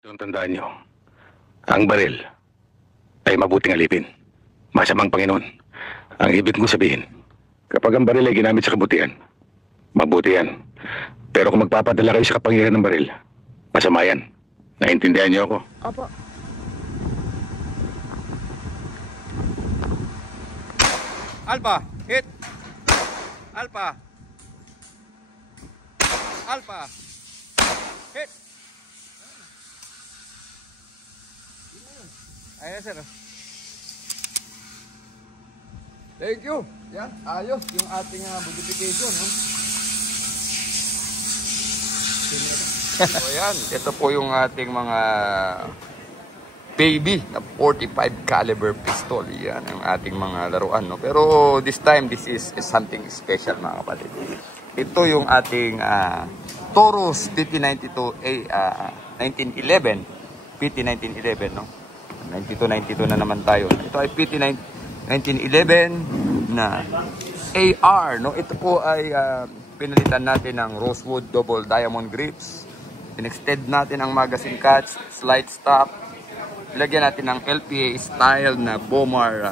Yung tandaan nyo, ang baril ay mabuting alipin. Masamang Panginoon. Ang ibig kong sabihin, kapag ang baril ay ginamit sa kabutihan, mabuti yan. Pero kung magpapadala kayo sa kapangyarihan ng baril, masama yan. Naintindihan niyo ako? Opo. Alpha, hit. Alpha. Alpha. Hit. Ayan, sir. Thank you. Yan, ayos yung ating modification. So yan, ito po yung ating mga baby na 45 caliber pistol. Yan ang ating mga laruan, no? Pero this time, this is something special, mga kapatid. Ito yung ating Taurus PT-92A 1911. PT-1911, no? 92 na naman tayo. Ito ay PT-1911 na AR, no? Ito po ay pinalitan natin ng rosewood double diamond grips. In-extend natin ang magazine cuts, slide stop. Ilagyan natin ng LPA style na Bomar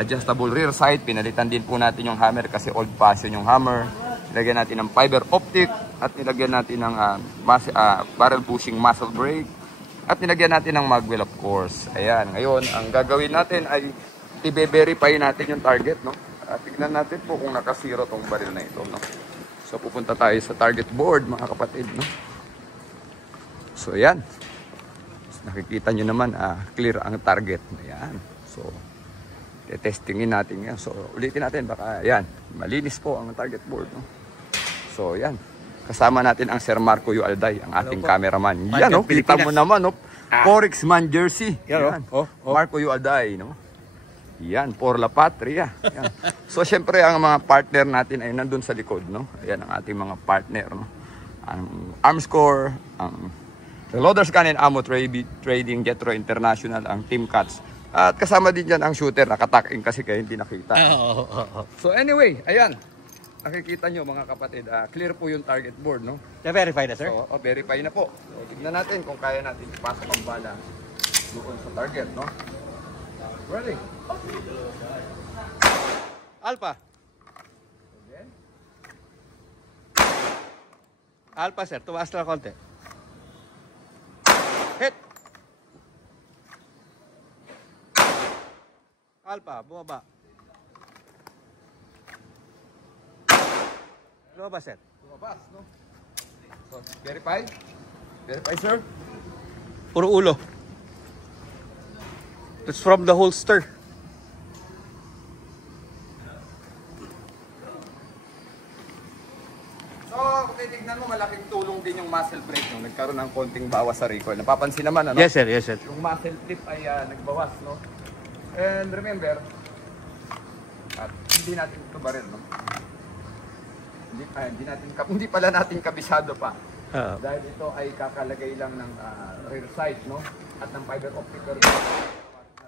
adjustable rear sight. Pinalitan din po natin yung hammer kasi old fashion yung hammer. Ilagyan natin ng fiber optic at nilagyan natin ng barrel bushing muzzle brake. At nilagyan natin ng magwheel, of course. Ayan, ngayon, ang gagawin natin ay i-verify natin yung target, no? Tignan natin po kung nakasiro tong baril na ito, no? So, pupunta tayo sa target board, mga kapatid, no? So, ayan. Nakikita nyo naman, clear ang target. Ayan. So, testingin natin yan. So, ulitin natin, baka, ayan, malinis po ang target board, no? So, ayan. Kasama natin ang Sir Marco Yualday, ang ating cameraman. Yan, no? Kita mo naman, no? Forex-man jersey. Yan, Marco Yualday, no? Yan, por la patria. Yan. So, syempre, ang mga partner natin ay nandun sa likod, no? Ayan, ang ating mga partner, no? Ang Armscore, ang Reloaders Gun and Ammo Trading, Jetro International, ang Team Cuts. At kasama din dyan ang shooter, nakataking kasi kaya hindi nakita. So, anyway, ayan. Nakikita nyo mga kapatid, clear po yung target board, no? Na-verify na, sir? So, verify na po. So, tignan natin kung kaya natin ipasok ang bala doon sa target, no? Ready? Alpha. Again. Alpha, sir. Tumaas lang konti. Hit. Alpha, bumaba. Lumabas, sir. Lumabas, no? So, verify. Verify, sir. Puro ulo. It's from the holster. So, kung titignan mo, malaking tulong din yung muzzle brake, no? Nagkaroon ng konting bawas sa recoil. Napapansin naman, ano? Yes, sir. Yes, sir. Yung muzzle flip ay nagbawas, no? And remember, at hindi natin ito baril, no? Hindi pala natin kabisado pa. Dahil ito ay kakalagay lang ng rear sight, no? At ng fiber optic.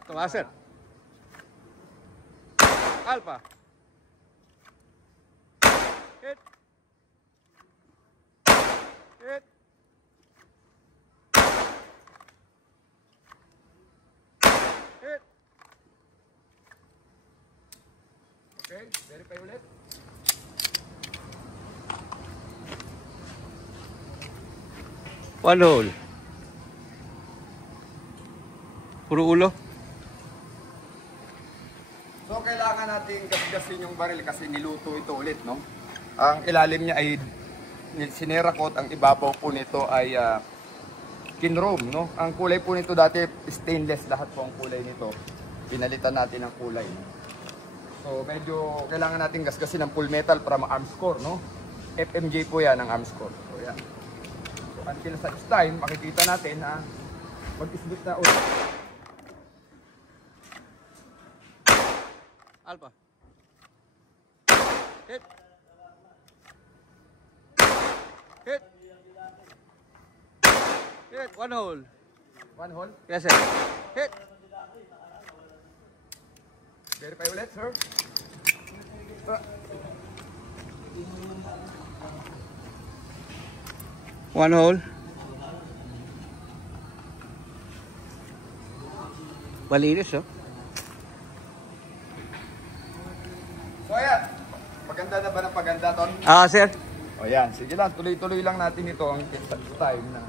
Tumaas, sir. Alpha. Hit. Hit. Hit. Okay, verify ulit. One hole. Puro ulo. So, kailangan natin gasgasin yung baril kasi niluto ito ulit, no? Ang ilalim niya ay sinerakot, ang ibabaw po nito ay kinrome, no? Ang kulay po nito dati stainless, lahat po ang kulay nito. Pinalitan natin ang kulay, no? So, medyo kailangan natin gasgasin ng full metal para ma-Armscore, no? FMJ po yan ang Armscore. So, yan. So, until such time, makikita natin na mag-isbit na ulit. Alpha. Hit. Hit. Hit. One hole. One hole. Yes, sir. Hit. Verify ulit, sir. One hole. Malinis, oh. So ayan, paganda na ba ng paganda, Ton? Ah, sir. O yan, sige lang, tuloy-tuloy lang natin ito ang time na.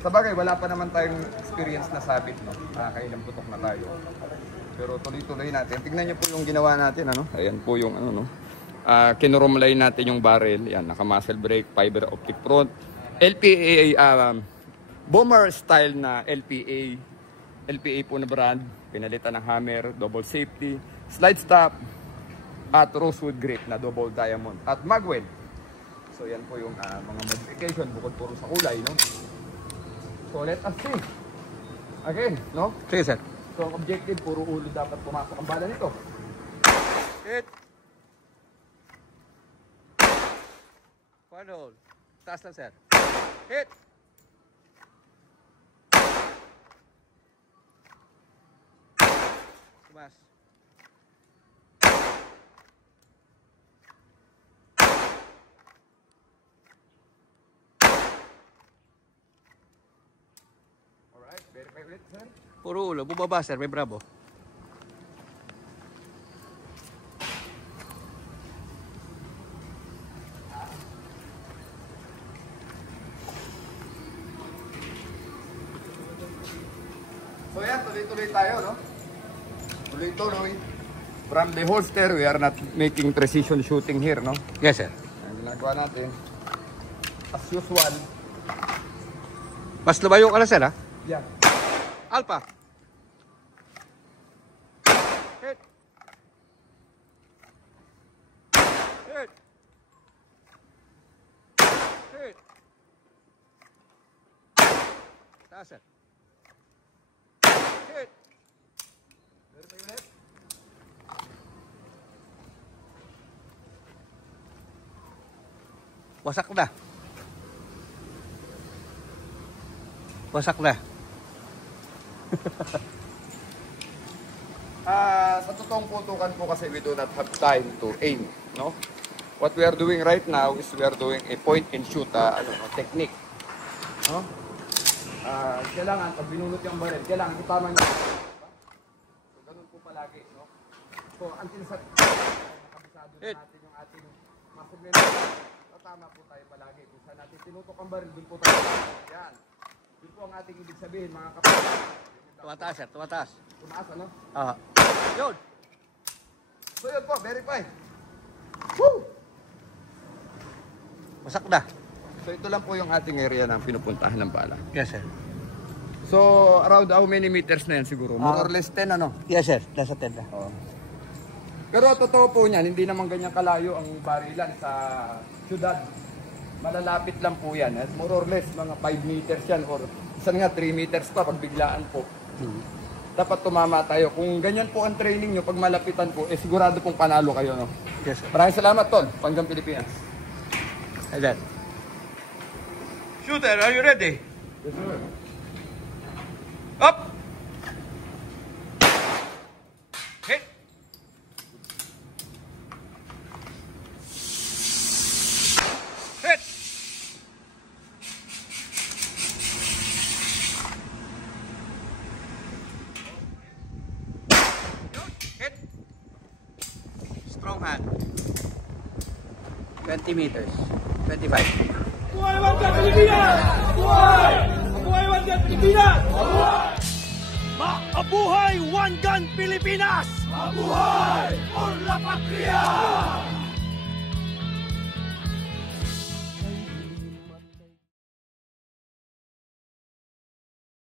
Sa bagay, wala pa naman tayong experience na sabit, no? Nakakailang putok na tayo. Pero tuloy-tuloy natin. Tignan niyo po yung ginawa natin, ano? Ayan po yung ano, no? Kinurumlay natin yung barrel. Yan, naka-muzzle brake, fiber optic front. LPA, bomber style na LPA. LPA po na brand. Pinalitan ng hammer, double safety, slide stop, at rosewood grip na double diamond. At magwell. So yan po yung mga modification bukod puro sa kulay, no? So let us see. Again, no? Sige, sir. So ang objective, puro ulo dapat pumasok ang bala nito. Hit. One hole. Taas lang, sir. Hit. Tumas. Alright, verify ulit, sir. Puro ulo. Bumaba, sir. May bravo. So yan, tuloy-tuloy tayo, no? Tuloy-tuloy. From the holster, we are not making precision shooting here, no? Yes, sir. Ang ginagawa natin, as usual, Mas lumayo ka na, sir, ha? yan. Alpha. Hit. Hit. Hit. Taas, sir. Hit. Verify ulit. Wasak na. Wasak na. Sa totoong putukan po kasi we do not have time to aim, no? What we are doing right now is we are doing a point and shoot technique. No? Kailangan, pag binunot yung barrel, kailangan itama niyo. So, ganun po palagi, no? So, until sa nakabisado na natin yung ating muscle memory, tama po tayo palagi. Kung saan natin tinutok ang barrel, dun po tayo. Yan. Yun po ang ating ibig sabihin, mga kapatid. Tumataas, sir. Tumataas. Tumaas, ano? Ah. Yun. So, yun po, verify. Woo! Wasak na. So ito lang po yung ating area na pinupuntahan ng bala. Yes, sir. So around how many meters na yan siguro? More or less 10 ano? Yes, sir. Nasa 10 na. Oo. Pero totoo po niyan, hindi naman ganyan kalayo ang barilan sa syudad. Malalapit lang po yan. More or less mga 5 meters yan or isa nga 3 meters pa pag biglaan po. Dapat tumama tayo. Kung ganyan po ang training nyo, pag malapitan po, sigurado pong panalo kayo. No? Yes, sir. Maraming salamat, Tol. Panggang Pilipinas. Hey, Dad. Shooter, are you ready? Yes, sir. Up! Hit! Hit! Hit! Strong hand. 20 meters. 25. Buhay Warga Pilipinas! Buhay! Buhay Warga Pilipinas! Buhay! Mabuhay One Gun Pilipinas! Mabuhay! Por la Patria!